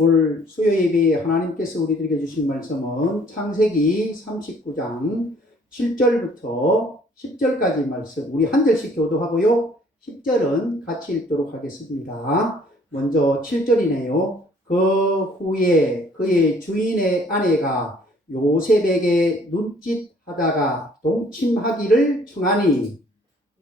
오늘 수요 예배에 하나님께서 우리들에게 주신 말씀은 창세기 39장 7절부터 10절까지 말씀, 우리 한 절씩 교도하고요. 10절은 같이 읽도록 하겠습니다. 먼저 7절이네요. 그 후에 그의 주인의 아내가 요셉에게 눈짓하다가 동침하기를 청하니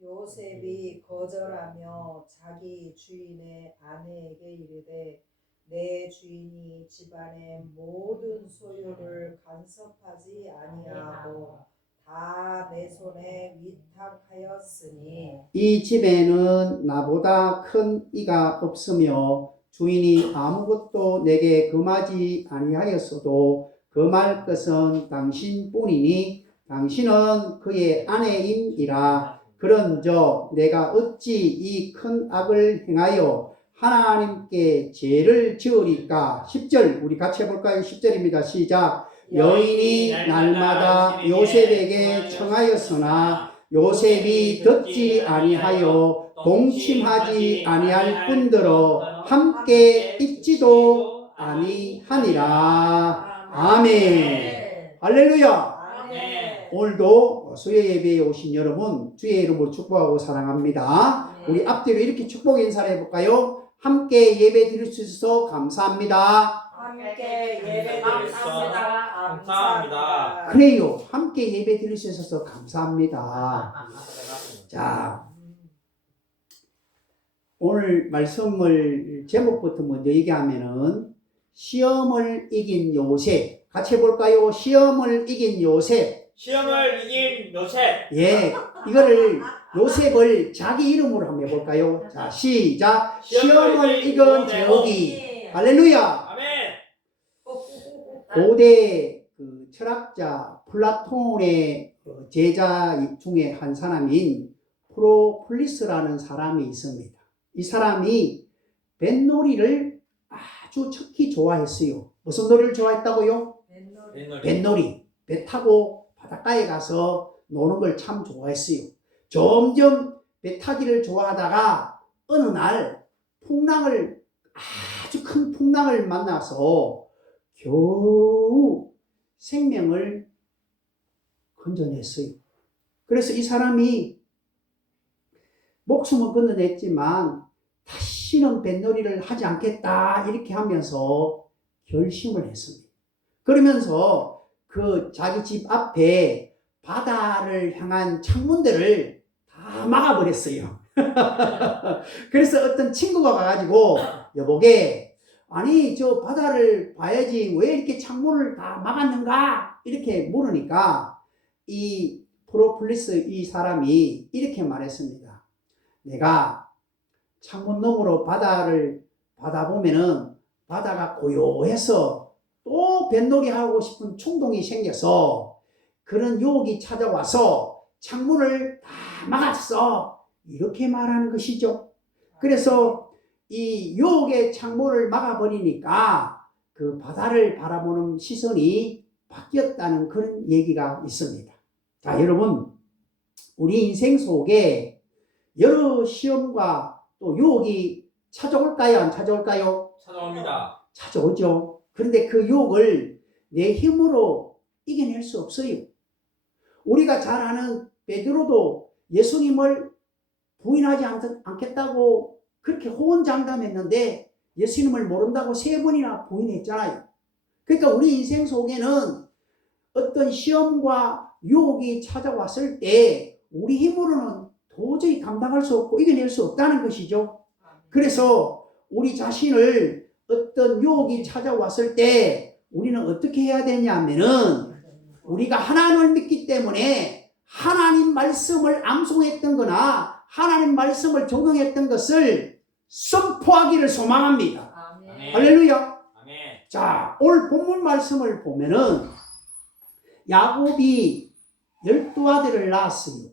요셉이 거절하며 자기 주인의 아내에게 이르되 내 주인이 집안의 모든 소유를 간섭하지 아니하고 다 내 손에 위탁하였으니 이 집에는 나보다 큰 이가 없으며 주인이 아무것도 내게 금하지 아니하였어도 금할 것은 당신뿐이니 당신은 그의 아내임이라. 그런저 내가 어찌 이 큰 악을 행하여 하나님께 죄를 지으리까. 10절 우리 같이 해볼까요? 10절입니다. 시작. 여인이 날마다 요셉에게 청하였으나 요셉이 듣지 아니하여 동침하지 아니할 뿐더러 함께 있지도 아니하니라. 아멘. 할렐루야. 오늘도 수요 예배에 오신 여러분 주의 이름으로 축복하고 사랑합니다. 우리 앞뒤로 이렇게 축복 인사를 해볼까요? 함께 예배 드릴 수 있어서 감사합니다. 함께 예배 드리겠습니다. 감사합니다. 그래요. 함께 예배 드릴 수 있어서 감사합니다. 자, 오늘 말씀을 제목부터 먼저 얘기하면은 시험을 이긴 요셉. 같이 해볼까요? 시험을 이긴 요셉. 시험을 이긴 요셉. 예, 이거를 요셉을 자기 이름으로 한번 해볼까요? 자, 시작. 시험을 이긴 제옥이. 할렐루야. 아멘. 고대 철학자 플라톤의 제자 중에 한 사람인 프로플리스라는 사람이 있습니다. 이 사람이 뱃놀이를 아주 특히 좋아했어요. 무슨 놀이를 좋아했다고요? 뱃놀이. 배 타고 바닷가에 가서 노는 걸 참 좋아했어요. 점점 배 타기를 좋아하다가 어느 날 아주 큰 풍랑을 만나서 겨우 생명을 건져냈어요. 그래서 이 사람이 목숨은 건져냈지만 다시는 뱃놀이를 하지 않겠다 이렇게 하면서 결심을 했습니다. 그러면서 그 자기 집 앞에 바다를 향한 창문들을 다 막아버렸어요. 그래서 어떤 친구가 가가지고 여보게, 아니 저 바다를 봐야지 왜 이렇게 창문을 다 막았는가 이렇게 물으니까 이 프로플리스 이 사람이 이렇게 말했습니다. 내가 창문 너머로 바다를 받아보면은 바다가 고요해서 또 뱃놀이 하고 싶은 충동이 생겨서 그런 유혹이 찾아와서 창문을 다 막았어. 이렇게 말하는 것이죠. 그래서 이 유혹의 창문을 막아버리니까 그 바다를 바라보는 시선이 바뀌었다는 그런 얘기가 있습니다. 자, 여러분, 우리 인생 속에 여러 시험과 또 유혹이 찾아올까요? 안 찾아올까요? 찾아옵니다. 찾아오죠. 그런데 그 유혹을 내 힘으로 이겨낼 수 없어요. 우리가 잘 아는 베드로도 예수님을 부인하지 않겠다고 그렇게 호언장담했는데 예수님을 모른다고 3번이나 부인했잖아요. 그러니까 우리 인생 속에는 어떤 시험과 유혹이 찾아왔을 때 우리 힘으로는 도저히 감당할 수 없고 이겨낼 수 없다는 것이죠. 그래서 우리 자신을 어떤 유혹이 찾아왔을 때 우리는 어떻게 해야 되냐면은 우리가 하나님을 믿기 때문에 하나님 말씀을 암송했던 거나 하나님 말씀을 적용했던 것을 선포하기를 소망합니다. 아멘. 할렐루야. 아멘. 자, 오늘 본문 말씀을 보면은 야곱이 12아들을 낳았어요.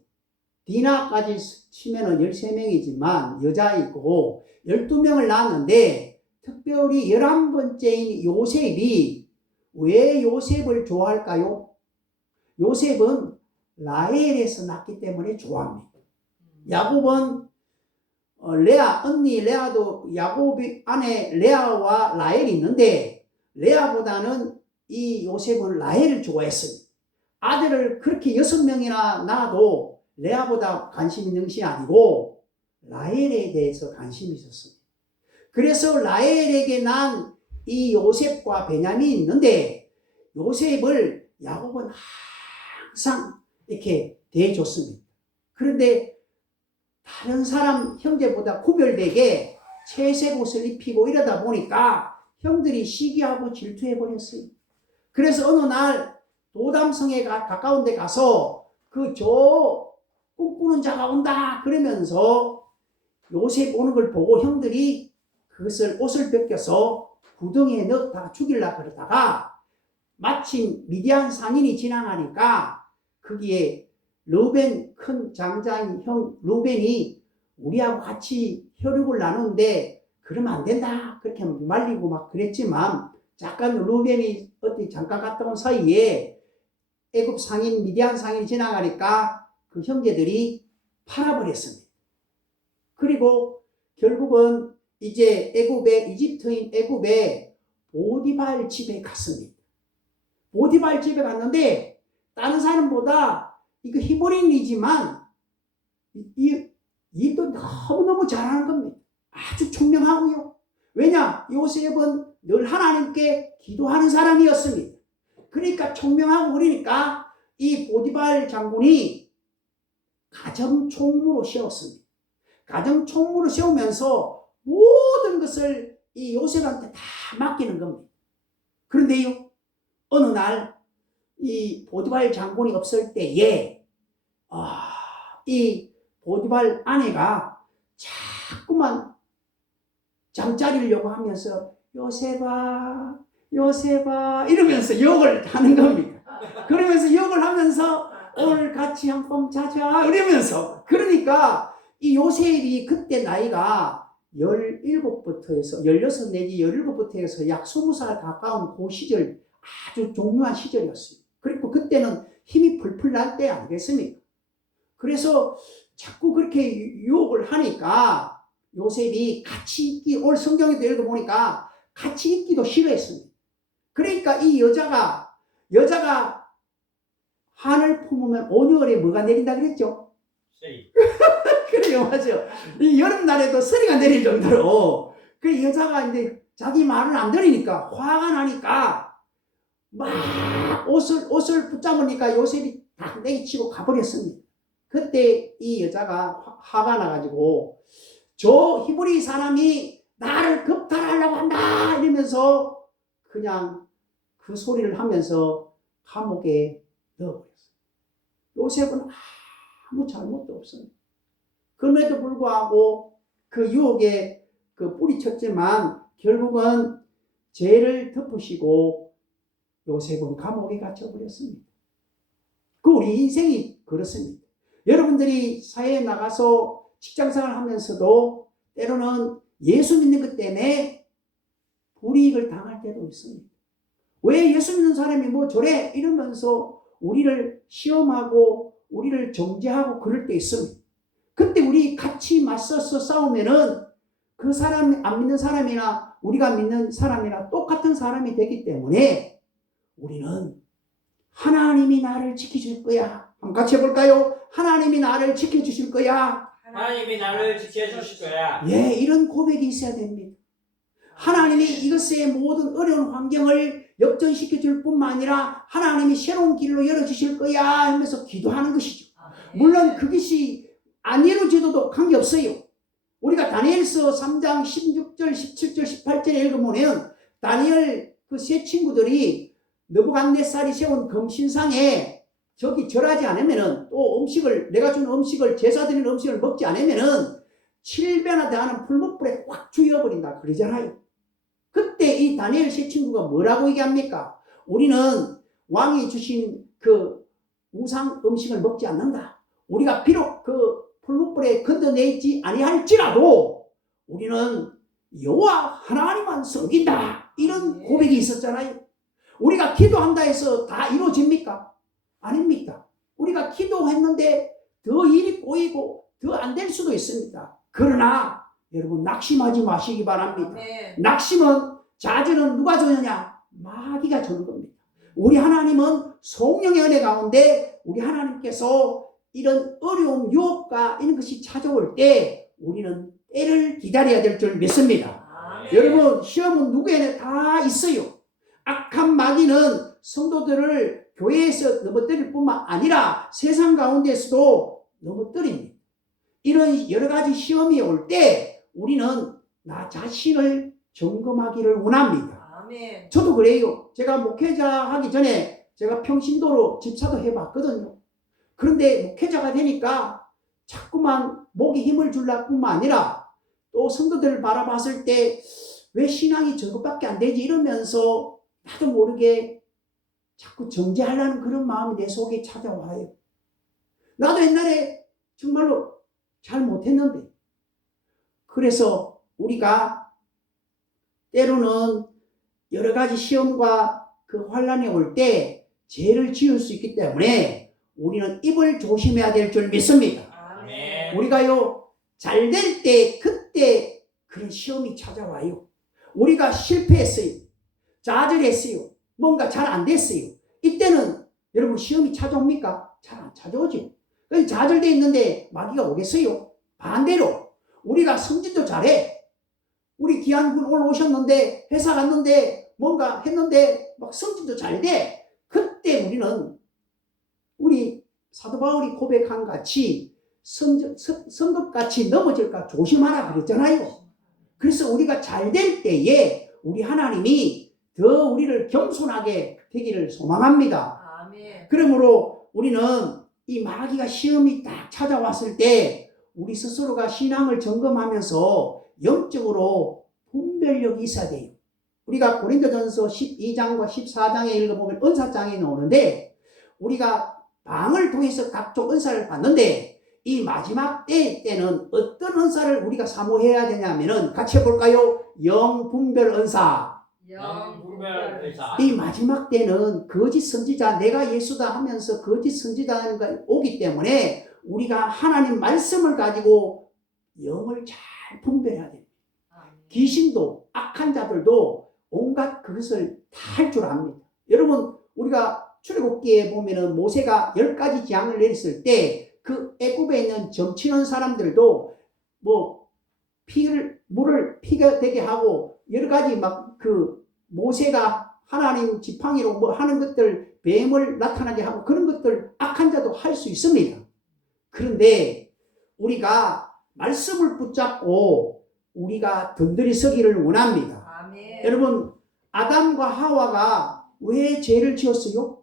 디나까지 치면은 13명이지만 여자이고 12명을 낳았는데 특별히 11번째인 요셉이 왜 요셉을 좋아할까요? 요셉은 라헬에서 낳기 때문에 좋아합니다. 야곱은 레아 언니 레아도 야곱의 아내 레아와 라헬이 있는데 레아보다는 이 요셉은 라헬을 좋아했습니다. 아들을 그렇게 6명이나 낳아도 레아보다 관심 있는 것이 아니고 라헬에 대해서 관심이 있었습니다. 그래서 라헬에게 난 이 요셉과 베냐민이 있는데 요셉을 야곱은 항상 이렇게 대해줬습니다. 그런데 다른 사람 형제보다 구별되게 채색 옷을 입히고 이러다 보니까 형들이 시기하고 질투해버렸어요. 그래서 어느 날 도담성에 가까운 데 가서 저 꿈꾸는 자가 온다 그러면서 요셉 오는 걸 보고 형들이 그것을 옷을 벗겨서 구덩이에 넣다가 죽이려고 그러다가 마침 미디안 상인이 지나가니까 거기에 르벤 큰 장자인 형 르벤이 우리하고 같이 혈육을 나누는데 그러면 안 된다 그렇게 말리고 막 그랬지만 잠깐 르벤이 어디 잠깐 갔다 온 사이에 애굽 상인 미디안 상인이 지나가니까 그 형제들이 팔아버렸습니다. 그리고 결국은 이제 이집트인 애굽의 보디발 집에 갔습니다. 보디발 집에 갔는데 다른 사람보다 이거 히브리인이지만 이 또 너무너무 잘하는 겁니다. 아주 총명하고요. 왜냐? 요셉은 늘 하나님께 기도하는 사람이었습니다. 그러니까 총명하고 그러니까 이 보디발 장군이 가정총무로 세웠습니다. 가정총무로 세우면서 모든 것을 이 요셉한테 다 맡기는 겁니다. 그런데요, 어느 날 이 보디발 장군이 없을 때에 이 보디발 아내가 자꾸만 잠자리려고 하면서 요셉아 이러면서 욕을 하는 겁니다. 그러면서 욕을 하면서 오늘 같이 한밤 자자 이러면서 그러니까 이 요셉이 그때 나이가 16부터 해서 16 내지 17부터 해서 약 20살 가까운 그 시절 아주 종묘한 시절이었어요. 그리고 그때는 힘이 풀풀 날 때 아니겠습니까? 그래서 자꾸 그렇게 유혹을 하니까 요셉이 같이 있기, 오늘 성경에도 읽어보니까 같이 있기도 싫어했습니다. 그러니까 이 여자가 한을 품으면 온유월에 뭐가 내린다 그랬죠? 그래요, 맞죠? 이 여름날에도 서리가 내릴 정도로 그 여자가 이제 자기 말을 안 들으니까 화가 나니까 막 옷을 붙잡으니까 요셉이 딱 내치고 가버렸습니다. 그때 이 여자가 화가 나가지고 저 히브리 사람이 나를 겁탈하려고 한다 이러면서 그냥 그 소리를 하면서 감옥에 넣어버렸어요. 요셉은 아무 잘못도 없습니다. 그럼에도 불구하고 그 유혹에 뿌리쳤지만 결국은 죄를 덮으시고 요셉은 감옥에 갇혀버렸습니다. 우리 인생이 그렇습니다. 여러분들이 사회에 나가서 직장생활을 하면서도 때로는 예수 믿는 것 때문에 불이익을 당할 때도 있습니다. 왜 예수 믿는 사람이 뭐 저래 이러면서 우리를 시험하고 우리를 정죄하고 그럴 때 있습니다. 그때 우리 같이 맞서서 싸우면은 그 사람 안 믿는 사람이나 우리가 믿는 사람이나 똑같은 사람이 되기 때문에 우리는 하나님이 나를 지켜줄 거야. 한번 같이 해볼까요? 하나님이 나를 지켜주실 거야. 하나님이 나를 지켜주실 거야. 예, 이런 고백이 있어야 됩니다. 하나님이 이것의 모든 어려운 환경을 역전시켜 줄 뿐만 아니라 하나님이 새로운 길로 열어주실 거야 하면서 기도하는 것이죠. 물론 그것이 안 이루어져도 관계없어요. 우리가 다니엘서 3장 16절, 17절, 18절에 읽어보면 다니엘 그 세 친구들이 느부갓네살이 세운 금신상에 저기 절하지 않으면은 또 음식을 내가 준 음식을 제사 드리는 음식을 먹지 않으면은 7배나 대하는 풀무불에 확 죽여버린다 그러잖아요. 그때 이 다니엘 세 친구가 뭐라고 얘기합니까? 우리는 왕이 주신 그 우상 음식을 먹지 않는다. 우리가 비록 그 풀무불에 건져내지 아니할지라도 우리는 여호와 하나님만 섬긴다. 이런 고백이 있었잖아요. 우리가 기도한다 해서 다 이루어집니까? 아닙니다. 우리가 기도했는데 더 일이 꼬이고 더 안 될 수도 있습니다. 그러나 여러분 낙심하지 마시기 바랍니다. 아멘. 낙심은 자주는 누가 주느냐? 마귀가 주는 겁니다. 우리 하나님은 성령의 은혜 가운데 우리 하나님께서 이런 어려움, 유혹과 이런 것이 찾아올 때 우리는 때를 기다려야 될 줄 믿습니다. 아멘. 여러분 시험은 누구에게 다 있어요. 악한 마귀는 성도들을 교회에서 넘어뜨릴 뿐만 아니라 세상 가운데서도 넘어뜨립니다. 이런 여러 가지 시험이 올 때 우리는 나 자신을 점검하기를 원합니다. 아멘. 저도 그래요. 제가 목회자 하기 전에 제가 평신도로 집사도 해봤거든요. 그런데 목회자가 되니까 자꾸만 목에 힘을 줄라 뿐만 아니라 또 성도들을 바라봤을 때 왜 신앙이 저것밖에 안 되지 이러면서 나도 모르게 자꾸 정죄하려는 그런 마음이 내 속에 찾아와요. 나도 옛날에 정말로 잘 못했는데. 그래서 우리가 때로는 여러 가지 시험과 그 환란이 올 때 죄를 지을 수 있기 때문에 우리는 입을 조심해야 될 줄 믿습니다. 아멘. 우리가요, 잘 될 때 그때 그런 시험이 찾아와요. 우리가 실패했어요. 좌절했어요. 뭔가 잘 안 됐어요. 이때는 여러분 시험이 찾아옵니까? 잘 안 찾아오죠. 좌절돼 있는데 마귀가 오겠어요? 반대로 우리가 승진도 잘해. 우리 귀한 분 오늘 오셨는데 회사 갔는데 뭔가 했는데 막 승진도 잘 돼. 그때 우리는 우리 사도 바울이 고백한 같이 성급같이 넘어질까 조심하라 그랬잖아요. 그래서 우리가 잘 될 때에 우리 하나님이 더 우리를 겸손하게 되기를 소망합니다. 아멘. 그러므로 우리는 이 마귀가 시험이 딱 찾아왔을 때 우리 스스로가 신앙을 점검하면서 영적으로 분별력이 있어야 돼요. 우리가 고린도전서 12장과 14장에 읽어보면 은사장이 나오는데 우리가 방을 통해서 각종 은사를 받는데 이 마지막 때는 어떤 은사를 우리가 사모해야 되냐면은 같이 해볼까요? 영분별 은사. 영분별의사. 이 마지막 때는 거짓 선지자, 내가 예수다 하면서 거짓 선지자가 오기 때문에 우리가 하나님 말씀을 가지고 영을 잘 분별해야 돼요. 귀신도 악한 자들도 온갖 그것을 다 할 줄 압니다. 여러분 우리가 출애굽기에 보면은 모세가 10가지 재앙을 내렸을 때 그 애굽에 있는 점치는 사람들도 뭐 물을 피가 되게 하고 여러 가지 막 그 모세가 하나님 지팡이로 뭐 하는 것들 뱀을 나타나게 하고 그런 것들 악한 자도 할 수 있습니다. 그런데 우리가 말씀을 붙잡고 우리가 든든히 서기를 원합니다. 아멘. 여러분 아담과 하와가 왜 죄를 지었어요?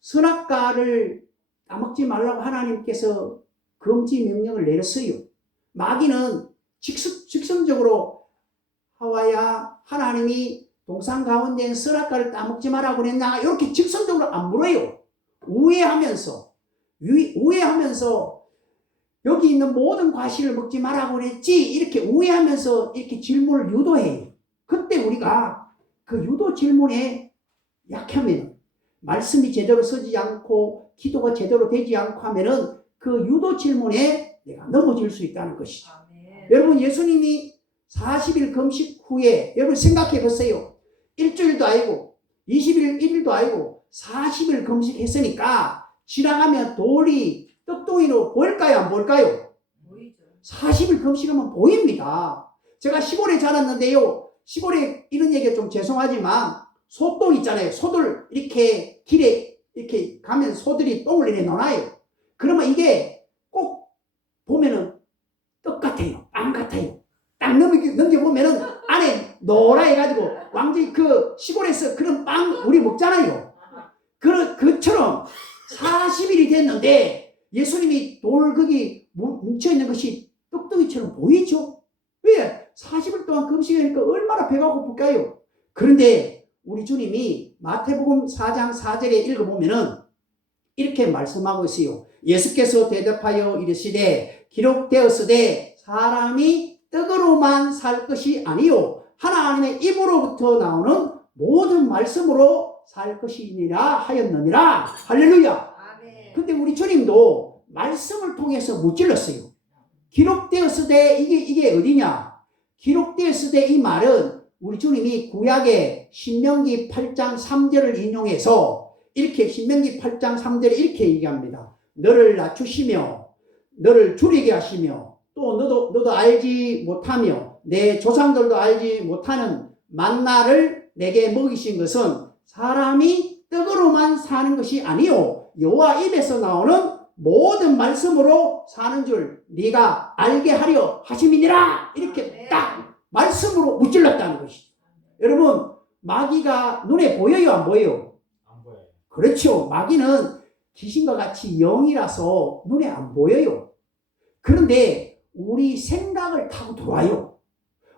선악과를 따먹지 말라고 하나님께서 금지 명령을 내렸어요. 마귀는 직선적으로 하와야 하나님이 동산 가운데 있는 선악과를 따먹지 말라고 그랬나 이렇게 직선적으로 안 물어요. 우회하면서 여기 있는 모든 과실을 먹지 말라고 그랬지 이렇게 우회하면서 이렇게 질문을 유도해요. 그때 우리가 그 유도 질문에 약하면 말씀이 제대로 서지 않고 기도가 제대로 되지 않고 하면은 그 유도 질문에 내가 넘어질 수 있다는 것이죠. 아멘. 여러분 예수님이 40일 금식 후에 여러분 생각해 보세요. 일주일도 아니고 20일 1일도 아니고 40일 금식했으니까 지나가면 돌이 떡덩이로 보일까요? 안 보일까요? 보이죠. 40일 금식하면 보입니다. 제가 시골에 자랐는데요. 시골에 이런 얘기가 좀 죄송하지만 소똥 있잖아요. 소들 이렇게 길에 이렇게 가면 소들이 똥을 이렇게 넣어놔요. 그러면 이게 꼭 보면은 떡 같아요. 빵 같아요. 딱 넘겨보면은 안에 노라 해가지고 완전히 그 시골에서 그런 빵 우리 먹잖아요. 그처럼 40일이 됐는데 예수님이 돌 거기 뭉쳐있는 것이 떡덩이처럼 보이죠? 왜? 40일 동안 금식하니까 얼마나 배가 고플까요? 그런데 우리 주님이 마태복음 4장 4절에 읽어보면은 이렇게 말씀하고 있어요. 예수께서 대답하여 이르시되 기록되었으되 사람이 떡으로만 살 것이 아니요 하나님의 입으로부터 나오는 모든 말씀으로 살 것이니라 하였느니라. 할렐루야. 아멘. 근데 우리 주님도 말씀을 통해서 무찔렀어요. 기록되었으되 이게 어디냐? 기록되었으되 이 말은 우리 주님이 구약의 신명기 8장 3절을 인용해서 이렇게 신명기 8장 3절에 이렇게 얘기합니다. 너를 낮추시며 너를 줄이게 하시며 또 너도 알지 못하며 내 조상들도 알지 못하는 만나를 내게 먹이신 것은 사람이 떡으로만 사는 것이 아니요 여호와 입에서 나오는 모든 말씀으로 사는 줄 네가 알게 하려 하심이니라. 이렇게 딱 말씀으로 무찔렀다는 것이죠. 여러분, 마귀가 눈에 보여요, 안 보여요? 안 보여요. 그렇죠. 마귀는 귀신과 같이 영이라서 눈에 안 보여요. 그런데 우리 생각을 타고 들어와요.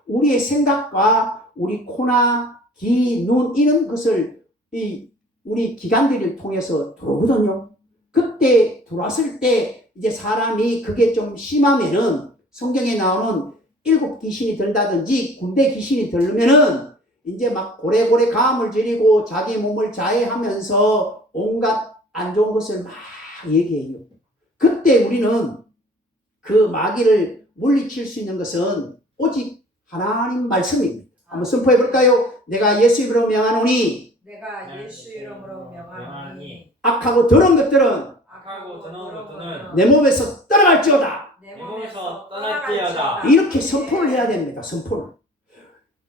우리의 생각과 우리 코나 귀, 눈 이런 것을 우리 기관들을 통해서 들어오거든요. 그때 들어왔을 때 이제 사람이 그게 좀 심하면은 성경에 나오는 7 귀신이 들다든지 군대 귀신이 들면은 이제 막 고래고래 가음을 지르고 자기 몸을 자해하면서 온갖 안 좋은 것을 막 얘기해요. 그때 우리는 그 마귀를 물리칠 수 있는 것은 오직 하나님 말씀입니다. 한번 선포해 볼까요? 내가 예수 이름으로 명하노니 내가 예수 이름으로 명하노니 악하고 더러운 것들은 악하고 더러운 것들은 내 몸에서 떠나갈지어다. 내 몸에서 떠날지어다. 이렇게 선포를 해야 됩니다. 선포를.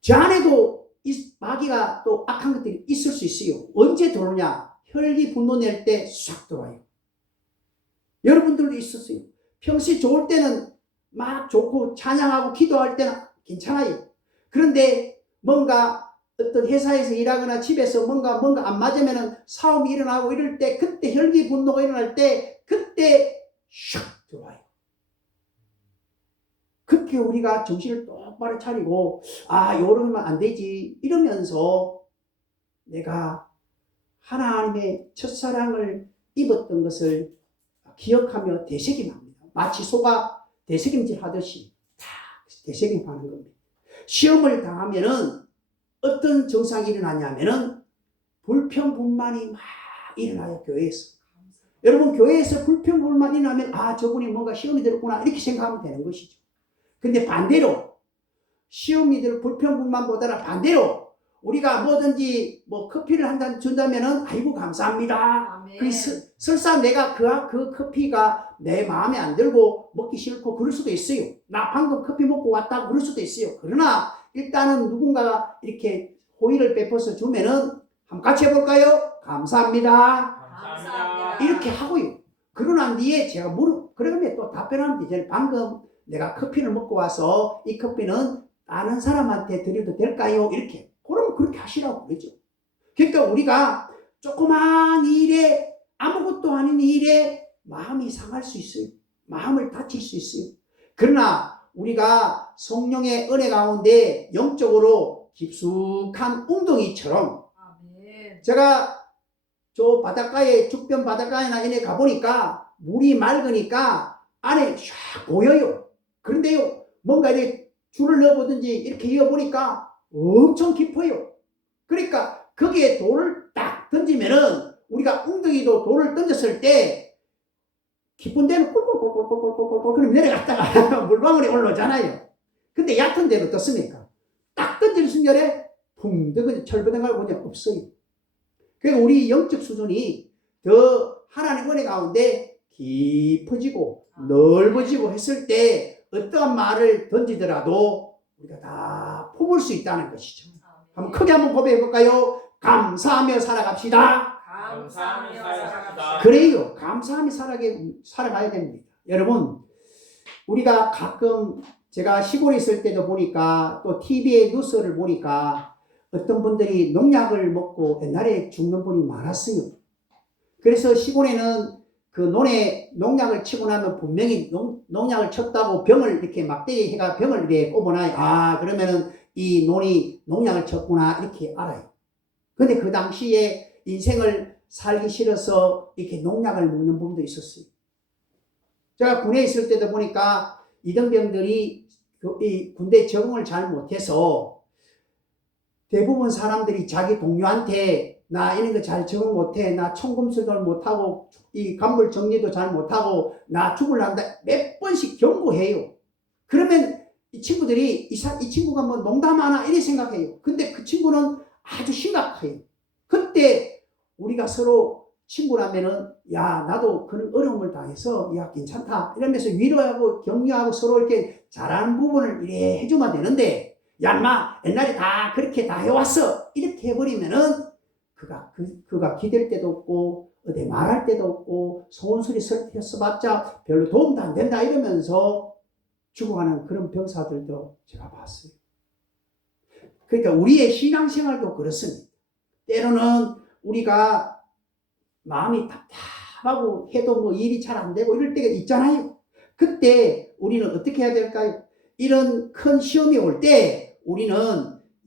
제 안에도 이 마귀가 또 악한 것들이 있을 수 있어요. 언제 들어오냐? 혈기 분노 낼 때 싹 들어와요. 여러분들도 있었어요. 평시 좋을 때는 막 좋고 찬양하고 기도할 때는 괜찮아요. 그런데 뭔가 어떤 회사에서 일하거나 집에서 뭔가 안 맞으면은 싸움이 일어나고 이럴 때 그때 혈기 분노가 일어날 때 그때 샥 들어와요. 그렇게 우리가 정신을 똑바로 차리고 이러면 안 되지 이러면서 내가 하나님의 첫사랑을 입었던 것을 기억하며 되새김합니다. 마치 소가 되새김질 하듯이 다 되새김하는 겁니다. 시험을 당하면은 어떤 증상이 일어나냐면은 불평불만이 막 일어나요. 교회에서. 여러분, 교회에서 불평불만이 나면 저분이 뭔가 시험이 들었구나 이렇게 생각하면 되는 것이죠. 근데 반대로 시험이 들 불평불만보다는 반대로 우리가 뭐든지 커피를 한 잔 준다면은 아이고 감사합니다. 설사 내가 그 커피가 내 마음에 안 들고 먹기 싫고 그럴 수도 있어요. 나 방금 커피 먹고 왔다고 그럴 수도 있어요. 그러나 일단은 누군가가 이렇게 호의를 베풀어서 주면은 한번 같이 해볼까요? 감사합니다. 감사합니다. 이렇게 하고요. 그러고 난 뒤에 제가 그러면 또 답변하면 되잖아요. 방금 내가 커피를 먹고 와서 이 커피는 다른 사람한테 드려도 될까요? 이렇게. 그러면 그렇게 하시라고 그러죠. 그러니까 우리가 조그만 일에 아무것도 아닌 일에 마음이 상할 수 있어요. 마음을 다칠 수 있어요. 그러나 우리가 성령의 은혜 가운데 영적으로 깊숙한 웅덩이처럼 제가 저 바닷가에 죽변 바닷가에나 이래 가보니까 물이 맑으니까 안에 쫙 보여요. 그런데요 뭔가 이렇게 줄을 넣어보든지 이렇게 이어보니까 엄청 깊어요. 그러니까 거기에 돌을 딱 던지면은 우리가 웅덩이도 돌을 던졌을 때 깊은 데는 꿀꿀꿀꿀꿀꿀꿀 그럼 내려갔다가 물방울이 올라오잖아요. 근데 얕은 데는 어떻습니까? 딱 던지는 순간에 붕 뜨고 철부등하고 그냥 없어요. 그러니까 우리 영적 수준이 더 하나님 은혜 가운데 깊어지고 넓어지고 했을 때 어떠한 말을 던지더라도 우리가 다 품을 수 있다는 것이죠. 한번 크게 한번 고백해 볼까요? 감사하며 살아갑시다. 감사하며 살아갑시다. 그래요. 감사하며 살아가야 됩니다. 여러분, 우리가 가끔 제가 시골에 있을 때도 보니까 또 TV에 뉴스를 보니까 어떤 분들이 농약을 먹고 옛날에 죽는 분이 많았어요. 그래서 시골에는 그 논에 농약을 치고 나면 분명히 농약을 쳤다고 병을 이렇게 막대기 해가 병을 이렇게 꼽아놔요. 그러면은 이 논이 농약을 쳤구나 이렇게 알아요. 근데 그 당시에 인생을 살기 싫어서 이렇게 농약을 먹는 분도 있었어요. 제가 군에 있을 때도 보니까 이등병들이 이 군대 적응을 잘 못해서 대부분 사람들이 자기 동료한테 나 이런 거 잘 적응 못해, 나 총검술도 못하고 이 간물 정리도 잘 못하고 나 죽을란다 몇 번씩 경고해요. 그러면 이 친구들이 이 친구가 뭐 농담하나 이렇게 생각해요. 근데 그 친구는 아주 심각해요. 그때 우리가 서로 친구라면은 야 나도 그런 어려움을 당해서 야 괜찮다 이러면서 위로하고 격려하고 서로 이렇게 잘하는 부분을 이래 해주면 되는데 야 인마 옛날에 다 그렇게 다 해왔어 이렇게 해버리면은 그가 기댈 때도 없고 어디 말할 때도 없고 소원소리 써봤자 별로 도움도 안 된다 이러면서 죽어가는 그런 병사들도 제가 봤어요. 그러니까 우리의 신앙생활도 그렇습니다. 때로는 우리가 마음이 답답하고 해도 뭐 일이 잘 안 되고 이럴 때가 있잖아요. 그때 우리는 어떻게 해야 될까요? 이런 큰 시험이 올 때 우리는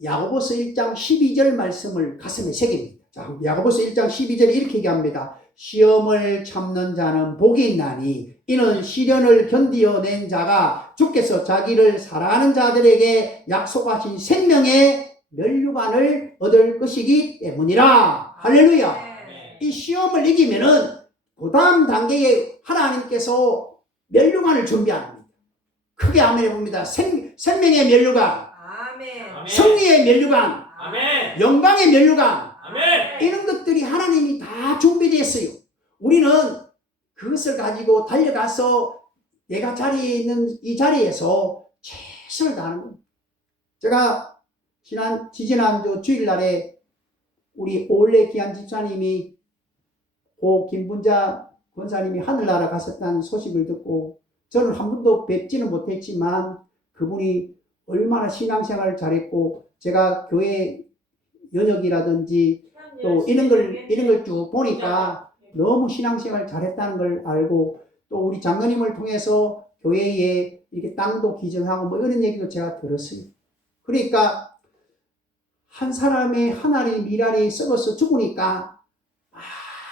야고보서 1장 12절 말씀을 가슴에 새깁니다. 자, 야고보서 1장 12절에 이렇게 얘기합니다. 시험을 참는 자는 복이 있나니 이는 시련을 견디어낸 자가 주께서 자기를 사랑하는 자들에게 약속하신 생명의 면류관을 얻을 것이기 때문이라. 할렐루야. 이 시험을 이기면은 그 다음 단계에 하나님께서 면류관을 준비합니다. 크게 아멘 해봅니다. 생명의 면류관, 아멘. 승리의 면류관, 아멘. 영광의 면류관, 아멘. 이런 것들이 하나님이 다 준비되어 있어요. 우리는 그것을 가지고 달려가서 내가 자리에 있는 이 자리에서 최선을 다하는 겁니다. 제가 지지난주 주일날에 우리 올레 귀한 집사님이 고 김분자 권사님이 하늘나라 갔었다는 소식을 듣고 저는 한 번도 뵙지는 못했지만 그분이 얼마나 신앙생활을 잘했고 제가 교회 연역이라든지 또 이런 걸 쭉 보니까 너무 신앙생활 잘했다는 걸 알고 또 우리 장로님을 통해서 교회에 이렇게 땅도 기증하고 뭐 이런 얘기도 제가 들었어요. 그러니까 한 사람의 하나님의 미랄이 썩어서 죽으니까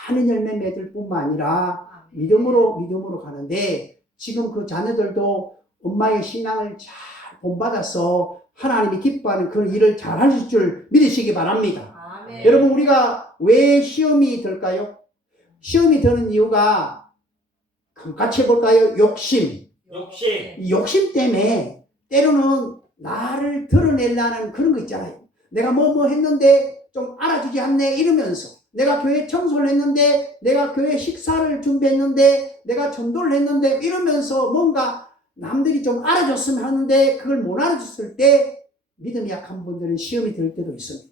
많은 열매 맺을 뿐만 아니라 믿음으로 가는데 지금 그 자녀들도 엄마의 신앙을 잘 본받아서 하나님이 기뻐하는 그런 일을 잘 하실 줄 믿으시기 바랍니다. 아멘. 여러분 우리가 왜 시험이 들까요? 시험이 드는 이유가 같이 해볼까요? 욕심. 이 욕심 때문에 때로는 나를 드러내려는 그런 거 있잖아요. 내가 뭐 했는데 좀 알아주지 않네 이러면서 내가 교회 청소를 했는데 내가 교회 식사를 준비했는데 내가 전도를 했는데 이러면서 뭔가 남들이 좀 알아줬으면 하는데 그걸 못 알아줬을 때 믿음이 약한 분들은 시험이 들 때도 있습니다.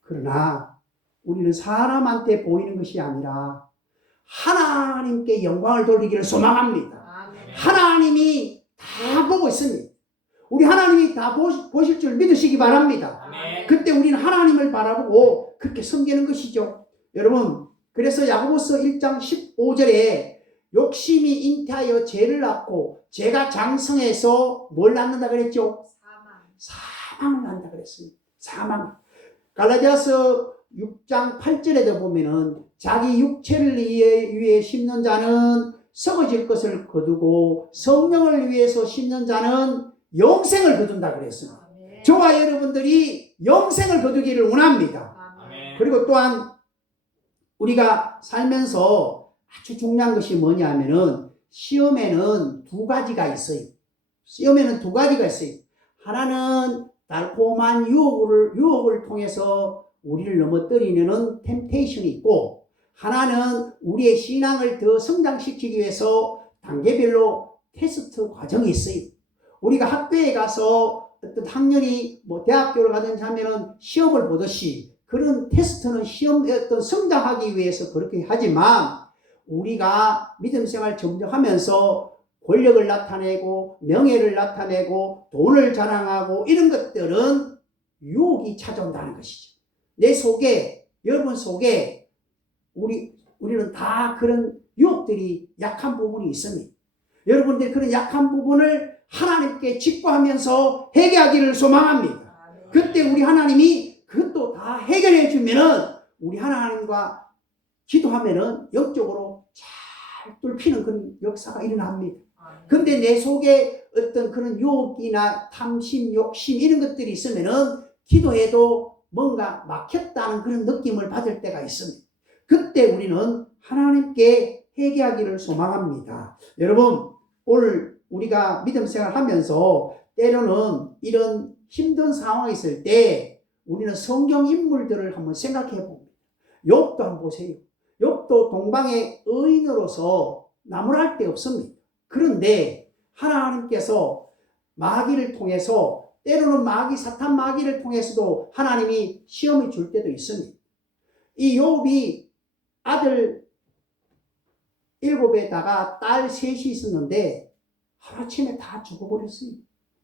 그러나 우리는 사람한테 보이는 것이 아니라 하나님께 영광을 돌리기를 소망합니다. 아멘. 하나님이 다 보고 있습니다. 우리 하나님이 다 보실 줄 믿으시기 바랍니다. 아멘. 그때 우리는 하나님을 바라보고 그렇게 섬기는 것이죠. 여러분 그래서 야고보서 1장 15절에 욕심이 잉태하여 죄를 낳고 죄가 장성해서 뭘 낳는다 그랬죠? 사망을 낳는다 그랬습니다. 사망. 갈라디아서 6장 8절에도 보면은 자기 육체를 위해 심는 자는 썩어질 것을 거두고 성령을 위해서 심는 자는 영생을 거둔다 그랬습니다. 아멘. 저와 여러분들이 영생을 거두기를 원합니다. 아멘. 그리고 또한 우리가 살면서 아주 중요한 것이 뭐냐면은 시험에는 두 가지가 있어요. 시험에는 두 가지가 있어요. 하나는 달콤한 유혹을 통해서 우리를 넘어뜨리는 템테이션이 있고 하나는 우리의 신앙을 더 성장시키기 위해서 단계별로 테스트 과정이 있어요. 우리가 학교에 가서 어떤 학년이 뭐 대학교를 가든지 하면은 시험을 보듯이 그런 테스트는 시험의 어떤 성장하기 위해서 그렇게 하지만 우리가 믿음 생활 점점 하면서 권력을 나타내고 명예를 나타내고 돈을 자랑하고 이런 것들은 유혹이 찾아온다는 것이죠. 내 속에 여러분 속에 우리는 다 그런 유혹들이 약한 부분이 있습니다. 여러분들이 그런 약한 부분을 하나님께 직구하면서 해결하기를 소망합니다. 그때 우리 하나님이 그것도 다 해결해 주면은 우리 하나님과 기도하면은 영적으로 잘 뚫히는 그런 역사가 일어납니다. 근데 내 속에 어떤 그런 유혹이나 탐심, 욕심 이런 것들이 있으면은 기도해도 뭔가 막혔다는 그런 느낌을 받을 때가 있습니다. 그때 우리는 하나님께 회개하기를 소망합니다. 여러분 오늘 우리가 믿음 생활하면서 때로는 이런 힘든 상황이 있을 때 우리는 성경 인물들을 한번 생각해 봅니다. 욥도 한번 보세요. 욥도 동방의 의인으로서 나무랄 데 없습니다. 그런데 하나님께서 마귀를 통해서 때로는 사탄 마귀를 통해서도 하나님이 시험을 줄 때도 있습니다. 이 욥이 아들 7에다가 딸 3이 있었는데 하루아침에 다 죽어버렸어요.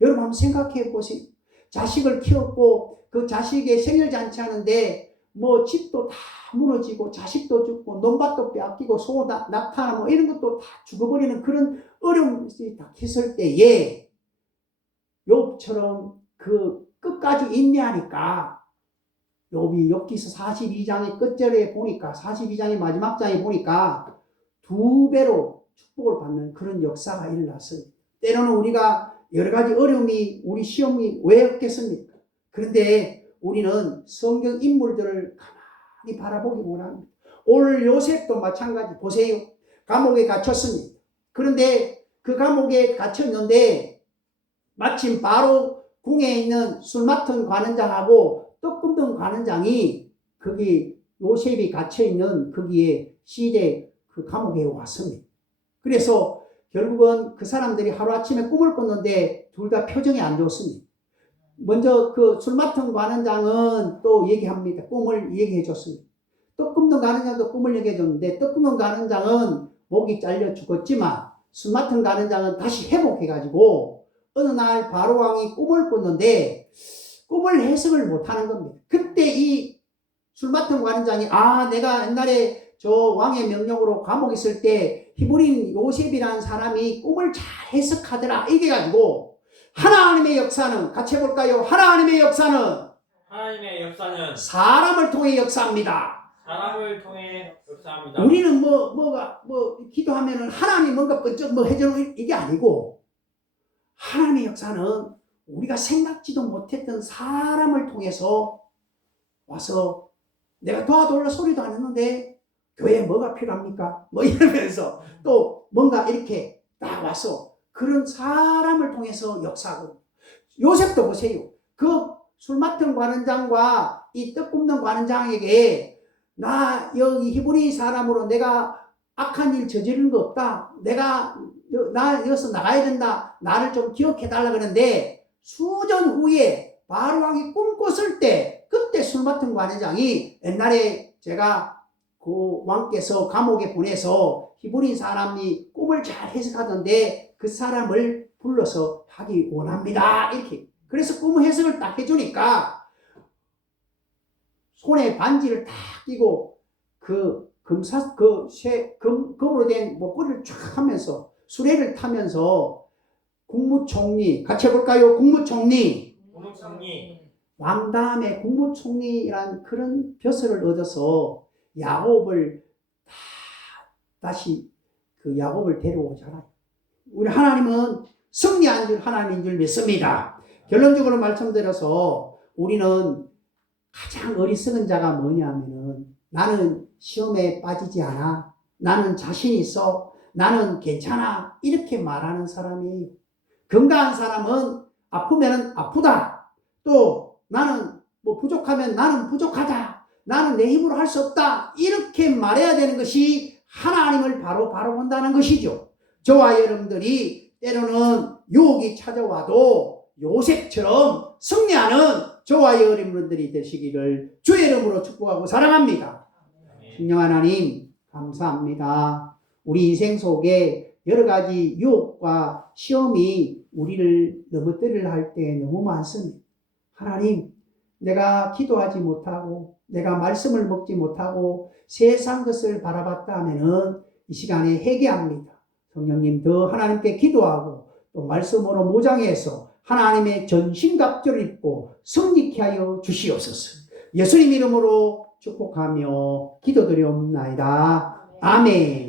여러분 한번 생각해 보세요. 자식을 키웠고 그 자식의 생일잔치 하는데 뭐 집도 다 무너지고 자식도 죽고 논밭도 빼앗기고 소 낙타나 뭐 이런 것도 다 죽어버리는 그런 어려움이 다 했을 때에 욥처럼 그 끝까지 인내하니까 욥이 욥기서 42장의 끝절에 보니까 42장의 마지막 장에 보니까 2배로 축복을 받는 그런 역사가 일어났어요. 때로는 우리가 여러 가지 어려움이 우리 시험이 왜 없겠습니까? 그런데 우리는 성경 인물들을 가만히 바라보기 원합니다. 오늘 요셉도 마찬가지 보세요. 감옥에 갇혔습니다. 그런데 그 감옥에 갇혔는데 마침 바로 궁에 있는 술 맡은 관원장하고 떡 굽는 관원장이 거기 요셉이 갇혀있는 거기에 시대 그 감옥에 왔습니다. 그래서 결국은 그 사람들이 하루아침에 꿈을 꿨는데 둘 다 표정이 안 좋습니다. 먼저 그 술 맡은 관원장은 또 얘기합니다. 꿈을 얘기해 줬습니다. 떡 굽는 관원장도 꿈을 얘기해 줬는데 떡 굽는 관원장은 목이 잘려 죽었지만 술 맡은 관원장은 다시 회복해가지고 어느 날 바로왕이 꿈을 꿨는데 꿈을 해석을 못하는 겁니다. 그때 이 술 맡은 관원장이 내가 옛날에 저 왕의 명령으로 감옥에 있을 때 히브리인 요셉이라는 사람이 꿈을 잘 해석하더라 이게 가지고 하나님의 역사는 같이 해볼까요? 하나님의 역사는 사람을 통해 역사합니다. 사람을 통해 역사합니다. 우리는 기도하면은 하나님 뭔가 번쩍 해주는 이게 아니고 하나님의 역사는 우리가 생각지도 못했던 사람을 통해서 와서 내가 도와달라 소리도 안 했는데 교회에 뭐가 필요합니까? 이러면서 또 뭔가 이렇게 딱 와서 그런 사람을 통해서 역사하고 요셉도 보세요. 그 술 맡은 관원장과 이 떡 굽는 관원장에게 나 여기 히브리 사람으로 내가 악한 일 저지른 거 없다. 나 여기서 나가야 된다. 나를 좀 기억해 달라 그러는데 수년 후에 바로왕이 꿈꿨을 때 그때 술 맡은 관원장이 옛날에 제가 그 왕께서 감옥에 보내서 히브리 사람이 꿈을 잘 해석하던데 그 사람을 불러서 하기 원합니다. 이렇게. 그래서 꿈 해석을 딱 해주니까 손에 반지를 딱 끼고 금으로 된 목걸이를 쫙 하면서 수레를 타면서 국무총리 같이 해볼까요? 국무총리 왕 다음에 국무총리란 그런 벼슬을 얻어서 야곱을 다시 그 야곱을 데려오잖아요. 우리 하나님은 승리한 줄 하나님인 줄 믿습니다. 결론적으로 말씀드려서 우리는 가장 어리석은 자가 뭐냐면은 나는 시험에 빠지지 않아. 나는 자신 있어. 나는 괜찮아. 이렇게 말하는 사람이에요. 건강한 사람은 아프면 아프다. 또 나는 부족하면 나는 부족하다. 나는 내 힘으로 할 수 없다. 이렇게 말해야 되는 것이 하나님을 바로 본다는 것이죠. 저와 여러분들이 때로는 유혹이 찾아와도 요셉처럼 승리하는 저와 여러분들이 되시기를 주의 이름으로 축복하고 사랑합니다. 신령 하나님 감사합니다. 우리 인생 속에 여러 가지 유혹과 시험이 우리를 넘어뜨리려 할 때 너무 많습니다. 하나님, 내가 기도하지 못하고 내가 말씀을 먹지 못하고 세상 것을 바라봤다 하면은 이 시간에 회개합니다. 성령님 더 하나님께 기도하고 또 말씀으로 무장해서 하나님의 전신갑주를 입고 승리케 하여 주시옵소서. 예수님 이름으로 축복하며 기도드리옵나이다. 아멘.